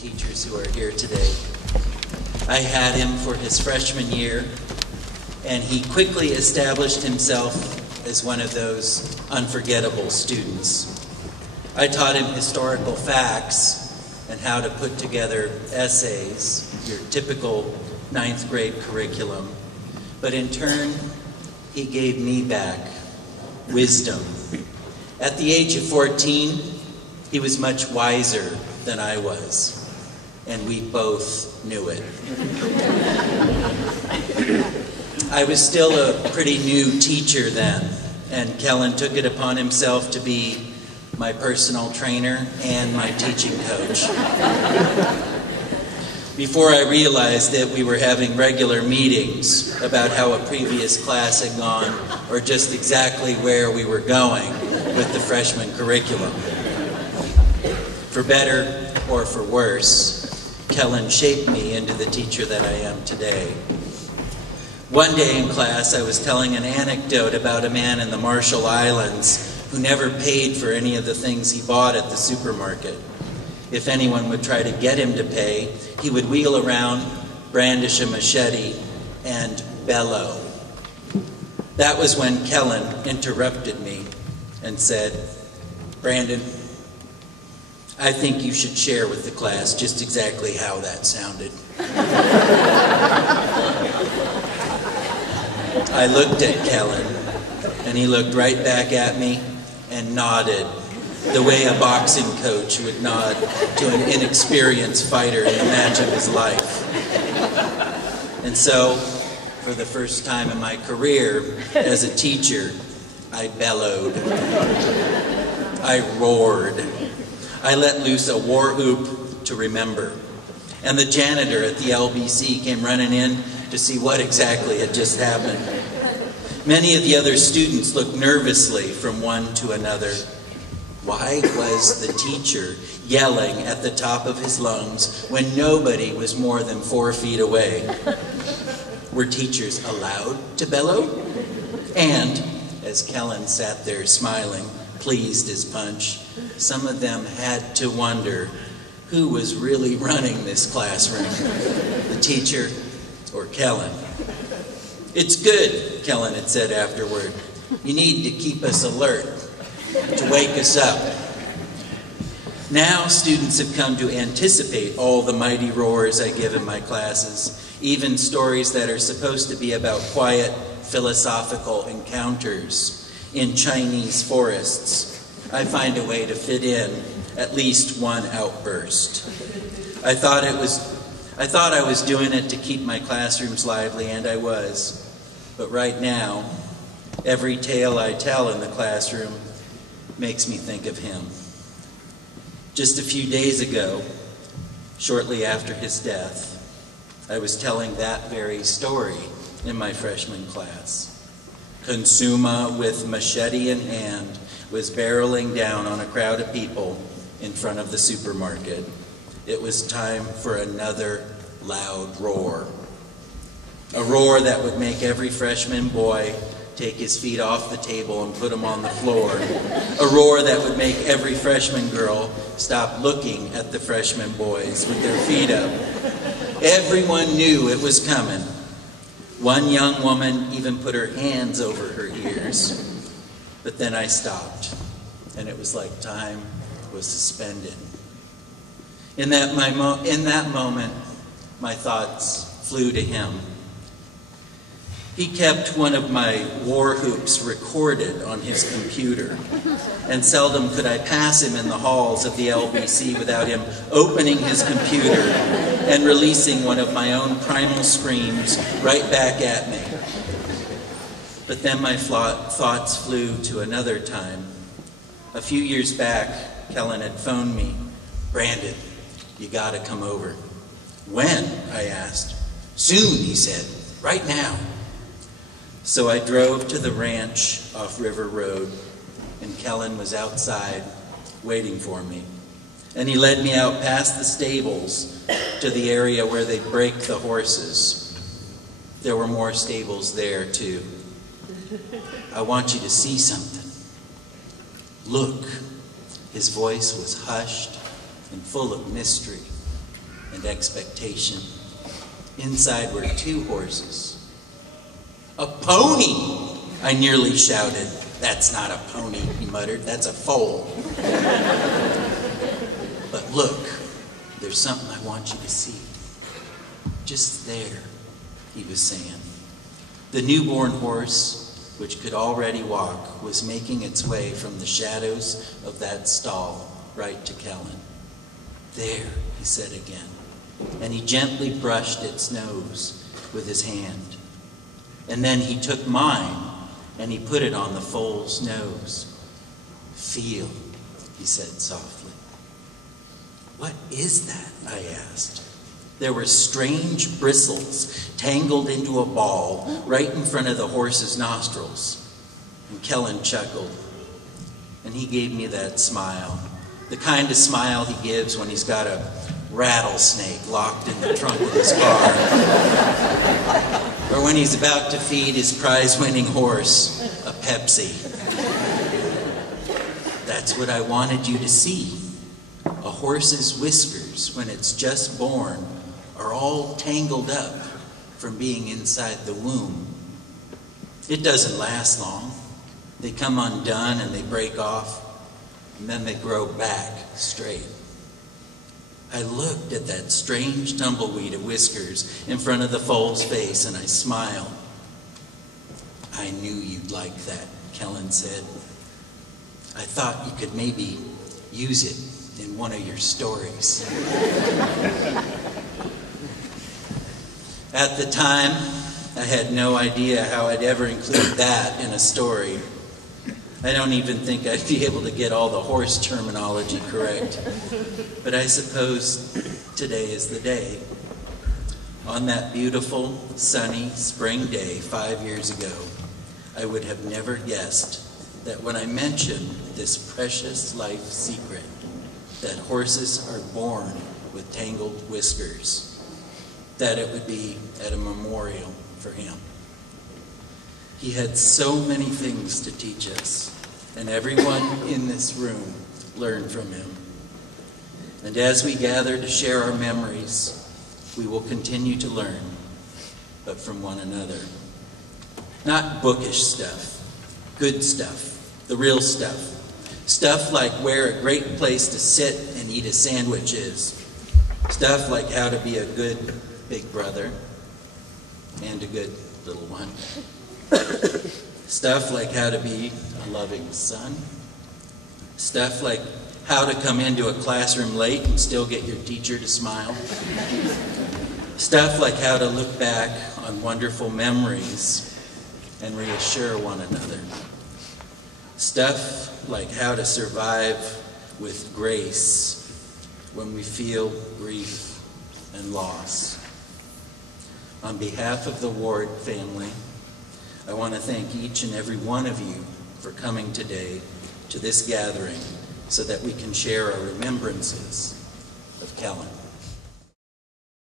teachers who are here today. I had him for his freshman year, and he quickly established himself as one of those unforgettable students. I taught him historical facts and how to put together essays, your typical 9th grade curriculum. But in turn, he gave me back wisdom. At the age of 14, he was much wiser than I was, and we both knew it. I was still a pretty new teacher then, and Kellan took it upon himself to be my personal trainer and my teaching coach. Before I realized that we were having regular meetings about how a previous class had gone or just exactly where we were going with the freshman curriculum. For better or for worse, Kellan shaped me into the teacher that I am today. One day in class, I was telling an anecdote about a man in the Marshall Islands who never paid for any of the things he bought at the supermarket. If anyone would try to get him to pay, he would wheel around, brandish a machete, and bellow. That was when Kellan interrupted me and said, "Brandon, I think you should share with the class just exactly how that sounded." I looked at Kellan, and he looked right back at me and nodded, the way a boxing coach would nod to an inexperienced fighter in the match of his life. And so, for the first time in my career as a teacher, I bellowed. I roared. I let loose a war whoop to remember. And the janitor at the LBC came running in to see what exactly had just happened. Many of the other students looked nervously from one to another. Why was the teacher yelling at the top of his lungs when nobody was more than 4 feet away? Were teachers allowed to bellow? And, as Kellan sat there smiling, pleased as punch, some of them had to wonder who was really running this classroom, the teacher or Kellan. "It's good," Kellan had said afterward. "You need to keep us alert, to wake us up." Now students have come to anticipate all the mighty roars I give in my classes, even stories that are supposed to be about quiet, philosophical encounters in Chinese forests. I find a way to fit in at least one outburst. I thought I was doing it to keep my classrooms lively, and I was. But right now, every tale I tell in the classroom makes me think of him. Just a few days ago, shortly after his death, I was telling that very story in my freshman class. Consuma, with machete in hand, was barreling down on a crowd of people in front of the supermarket. It was time for another loud roar. A roar that would make every freshman boy take his feet off the table and put them on the floor. A roar that would make every freshman girl stop looking at the freshman boys with their feet up. Everyone knew it was coming. One young woman even put her hands over her ears. But then I stopped, and it was like time was suspended. In that moment, my thoughts flew to him. He kept one of my war hoops recorded on his computer, and seldom could I pass him in the halls of the LBC without him opening his computer and releasing one of my own primal screams right back at me. But then my thoughts flew to another time. A few years back, Kellan had phoned me. "Brandon, you gotta come over." "When?" I asked. "Soon," he said. "Right now." So I drove to the ranch off River Road, and Kellan was outside waiting for me. And he led me out past the stables to the area where they break the horses. There were more stables there, too. "I want you to see something. Look." His voice was hushed and full of mystery. and expectation. Inside were 2 horses. "A pony!" I nearly shouted. "That's not a pony," he muttered. "That's a foal." "But look, there's something I want you to see. Just there," he was saying. The newborn horse, which could already walk, was making its way from the shadows of that stall right to Kellan. "There," he said again, and he gently brushed its nose with his hand. And then he took mine and he put it on the foal's nose. "Feel," he said softly. "What is that?" I asked. There were strange bristles tangled into a ball right in front of the horse's nostrils. And Kellan chuckled, and he gave me that smile, the kind of smile he gives when he's got a rattlesnake locked in the trunk of his car, or when he's about to feed his prize-winning horse a Pepsi. "That's what I wanted you to see. A horse's whiskers, when it's just born, are all tangled up from being inside the womb. It doesn't last long. They come undone and they break off, and then they grow back straight." I looked at that strange tumbleweed of whiskers in front of the foal's face, and I smiled. "I knew you'd like that," Kellan said. "I thought you could maybe use it in one of your stories." At the time, I had no idea how I'd ever include that in a story. I don't even think I'd be able to get all the horse terminology correct. But I suppose today is the day. On that beautiful, sunny spring day 5 years ago, I would have never guessed that when I mentioned this precious life secret, that horses are born with tangled whiskers, that it would be at a memorial for him. He had so many things to teach us, and everyone in this room learned from him. And as we gather to share our memories, we will continue to learn, but from one another. Not bookish stuff, good stuff, the real stuff. Stuff like where a great place to sit and eat a sandwich is. Stuff like how to be a good big brother and a good little one. Stuff like how to be a loving son. Stuff like how to come into a classroom late and still get your teacher to smile. Stuff like how to look back on wonderful memories and reassure one another. Stuff like how to survive with grace when we feel grief and loss. On behalf of the Ward family, I want to thank each and every one of you for coming today to this gathering so that we can share our remembrances of Kellan.